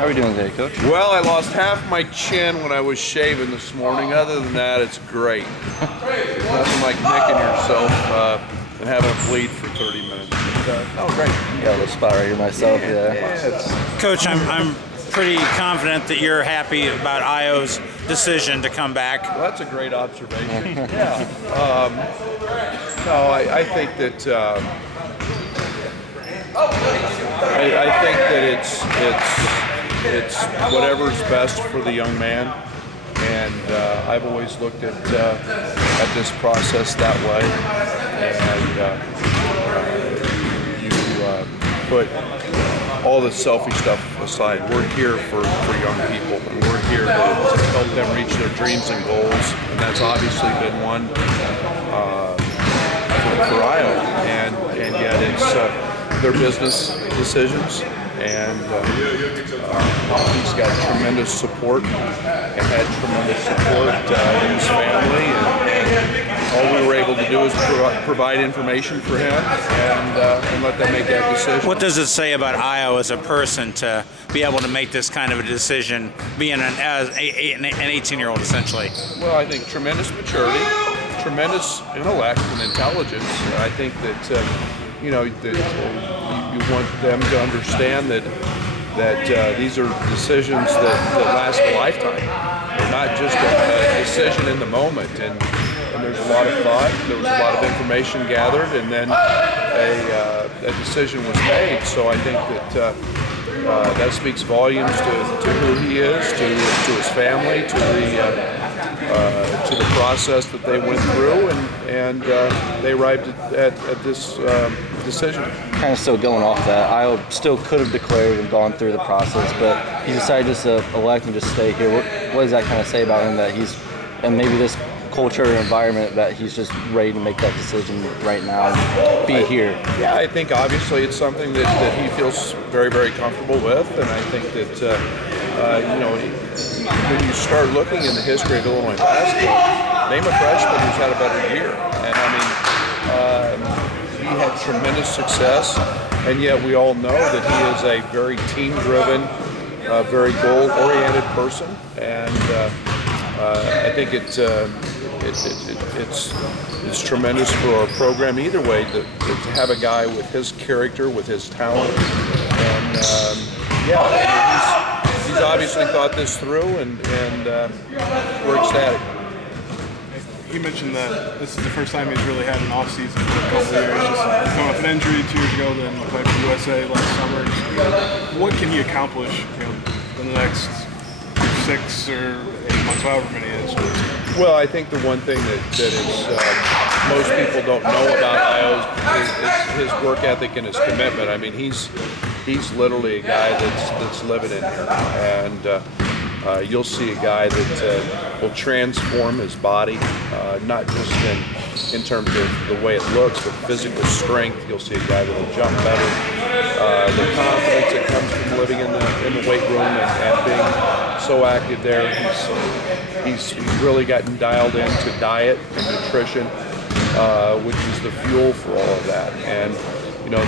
How are we doing today, Coach? Well, I lost half my chin when I was shaving this morning. Other than that, it's great. Nothing like nicking yourself and having it bleed for 30 minutes. Oh, great. Got a little spot right here myself. Coach, I'm pretty confident that you're happy about Ayo's decision to come back. Well, that's a great observation. Yeah. No, I think that I think that it's whatever's best for the young man, and I've always looked at this process that way. And you put all the selfish stuff aside. We're here for young people, and we're here to help them reach their dreams and goals, and that's obviously been one for Ayo, and yet it's their business decisions. And he's got tremendous support and had tremendous support in his family. And all we were able to do is provide information for him and let them make that decision. What does it say about Ayo as a person to be able to make this kind of a decision, being an 18-year-old essentially? Well, I think tremendous maturity, tremendous intellect and intelligence. I think that you want them to understand that these are decisions that last a lifetime. They're not just a decision in the moment. And there's a lot of thought, there was a lot of information gathered, and then a decision was made. So I think that speaks volumes to who he is, to his family, to the process that they went through, and they arrived at this decision. Kind of still going off that, Ayo still could have declared and gone through the process, but he decided just to elect and just stay here. What does that kind of say about him, that he's, and maybe this culture or environment, that he's just ready to make that decision right now and be here? Yeah, I think obviously it's something that he feels very, very comfortable with, and I think that when you start looking in the history of Illinois basketball, name a freshman who's had a better year. And I mean, he had tremendous success, and yet we all know that he is a very team-driven, very goal-oriented person, and I think it's tremendous for our program either way to have a guy with his character, with his talent, and he's obviously thought this through, and we're ecstatic. He mentioned that this is the first time he's really had an off-season for a couple of years. Just coming off an injury 2 years ago, then played for USA last summer. What can he accomplish in the next 6 or 8 months, however many it is? Well, I think the one thing that is most people don't know about Ayo is his work ethic and his commitment. I mean, he's literally a guy that's living in here, and you'll see a guy that will transform his body, not just in terms of the way it looks, but physical strength. You'll see a guy that will jump better. The confidence that comes from living in the weight room and being so active there. He's really gotten dialed into diet and nutrition, which is the fuel for all of that. And the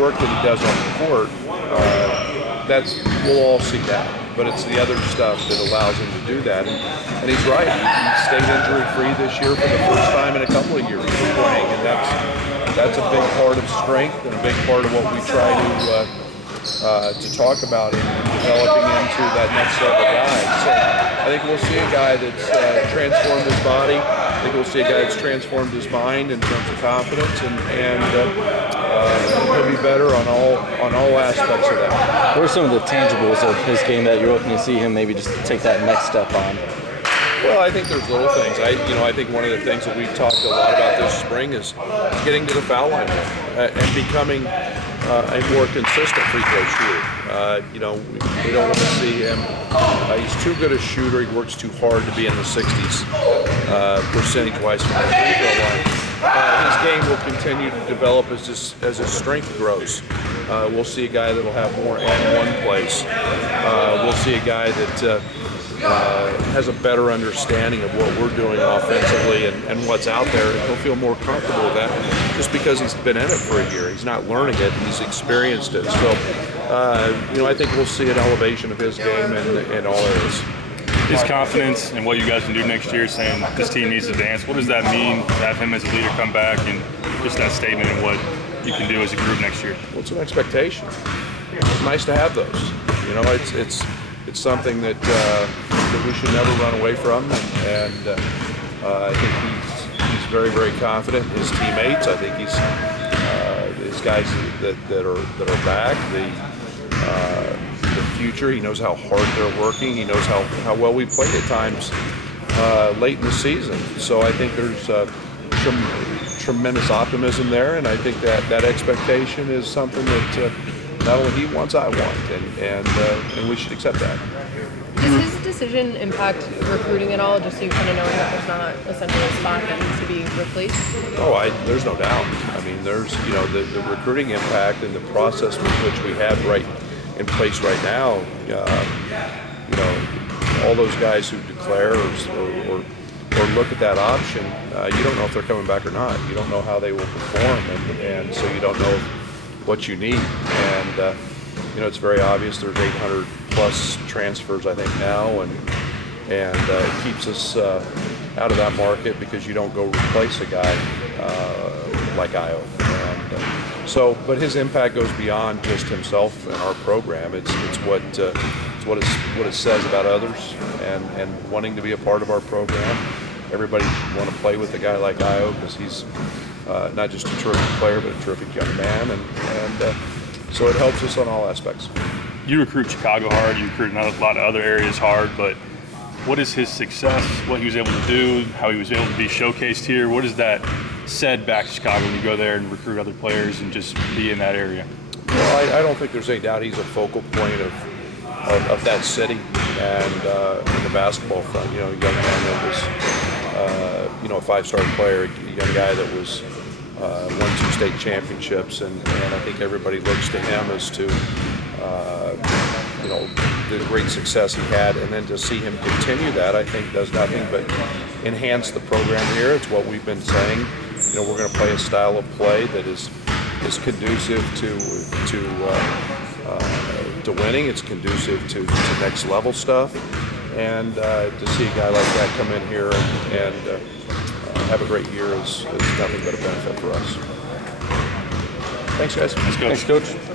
work that he does on the court, we'll all see that. But it's the other stuff that allows him to do that. And he's right. He stayed injury-free this year for the first time in a couple of years of playing, and that's a big part of strength and a big part of what we try to talk about in developing into that next level guy. So I think we'll see a guy that's transformed his body. I think we'll see a guy that's transformed his mind in terms of confidence, and he'll be better on all aspects of that. What are some of the tangibles of his game that you're looking to see him maybe just take that next step on? Well, I think there's little things. I think one of the things that we've talked a lot about this spring is getting to the foul line and becoming a more consistent free throw shooter. We don't want to see him. He's too good a shooter. He works too hard to be in the 60s percentage-wise from the free throw line. His game will continue to develop as his strength grows. We'll see a guy that will have more and-one plays. We'll see a guy that has a better understanding of what we're doing offensively and what's out there, and he'll feel more comfortable with that just because he's been in it for a year. He's not learning it, he's experienced it. So I think we'll see an elevation of his game in all areas. His confidence in what you guys can do next year, saying this team needs to advance, what does that mean to have him as a leader come back, and just that statement and what you can do as a group next year? Well, it's an expectation. It's nice to have those. It's something that we should never run away from, and I think he's very, very confident in his teammates. I think he's his guys that are back. The future. He knows how hard they're working. He knows how well we played at times late in the season. So I think there's tremendous optimism there, and I think that expectation is something that not only he wants, I want, and we should accept that. Does his decision impact recruiting at all, just so you kind of knowing that there's not essentially a spot that needs to be replaced? Oh, there's no doubt. I mean, there's the recruiting impact and the process with which we have in place right now. All those guys who declare or look at that option, you don't know if they're coming back or not. You don't know how they will perform, and so you don't know what you need. And it's very obvious there's 800 plus transfers, I think, now, and it keeps us out of that market because you don't go replace a guy like Ayo. But his impact goes beyond just himself and our program. It's what it says about others and wanting to be a part of our program. Everybody should want to play with a guy like Ayo because he's not just a terrific player but a terrific young man, and so it helps us on all aspects. You recruit Chicago hard. You recruit a lot of other areas hard, but what is his success? What he was able to do? How he was able to be showcased here? What is that said back to Chicago when you go there and recruit other players and just be in that area? Well, I don't think there's any doubt he's a focal point of that city and in the basketball front. A young man that was, a five-star player, a young guy that was won 2 state championships, and I think everybody looks to him as to the great success he had, and then to see him continue that, I think does nothing but enhance the program here. It's what we've been saying. We're going to play a style of play that is conducive to winning. It's conducive to next level stuff, and to see a guy like that come in here and have a great year is nothing but a benefit for us. Thanks, guys. Let's go. Thanks, Coach.